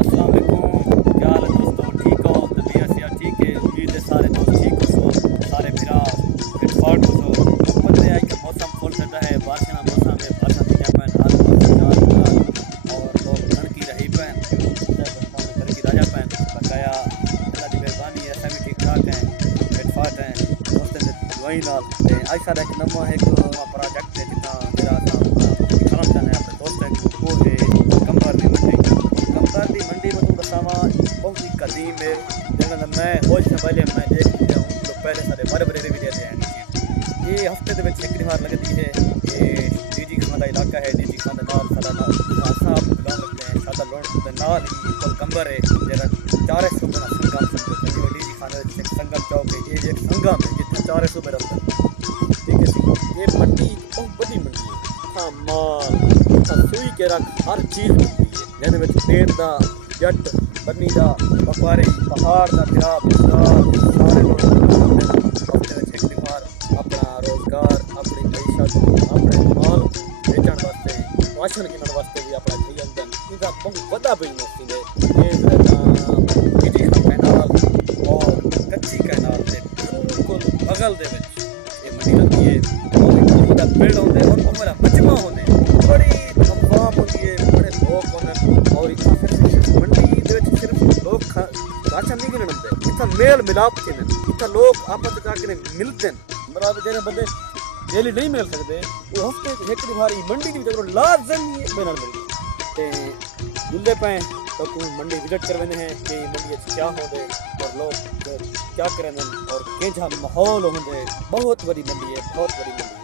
अस्सलाम वालेकुम, क्या हाल है दोस्तों? ठीक हो? तबीयत सेहत ठीक है? उम्मीद है सारे दोस्त ठीक हो सो, सारे भरा फिटफाट हो सो। पता है कि मौसम फुल ठंडा है, बारिश का मौसम है, बारिश थी पैन हाल और लोग कणकी रही पैन कणकी राजा पैन बकाया अल्लाह की मेहरबानी है, सभी ठीक ठाक हैं, फिटफाट हैं दोस्तों ने दुआई नाल। ते अज साडा एक नवा एक प्रोजेक्ट है जितना मेरा खत्म करना है अपने दोस्त वो है कंबर दी मंडी। कंबर दी मंडी में तुम दसावा बहुत ही कदीम है जिन्होंने मैं होश से पहले मैं देख चुका हूँ लोग पहले सारे बड़े बड़े भी देते हैं। ये हफ्ते एक बार लगती है। ये डीजी खान का इलाका है, डीजी खान का नाल सारा साहब बिलोंग लगते हैं सादा लोन के नाल ही कोल कंबर है जरा चारे सूबे का संगम समझो डीजी खान एक संगम चौक है, ये एक संगम है जितने चारे सूबे रहते हैं। ठीक है जी, ये मंडी बहुत बड़ी मंडी है। हाँ माल सुई के रख हर चीज़ मिलती है जिन्हें पेट का जट बन्नी का बकवारी पहाड़ का खराब सारे लोग हफ्ते एक बार अपना रोजगार अपनी मीशत अपने माल बेचने वास्ते राशन गिनने वास्ते भी अपना जी आंदन इनका बहुत बड़ा बिजनेस है। ये कैनाल और कच्ची कैनाल के बिल्कुल बगल दे ये मंडी लगती है और पेड़ होते और हमारा मजमा होने बड़ी अफवाम होती है, बड़े लोग होने और मंडी सिर्फ लोग राशन नहीं गिनते इतना मेल मिलाप के इतना लोग आपस में मिलते हैं। मतलब जेने बंदे डेली नहीं मिल सकते वो हफ्ते एक बार मंडी की जरूर लाजमी मिलना मिलती ते जुल्ले पे तो मंडी विजिट कर वेंदे हैं कि मंडी क्या होंदे और लोग क्या करें और केजा माहौल होंदे। बहुत बड़ी मंडी है, बहुत बड़ी मंडी है।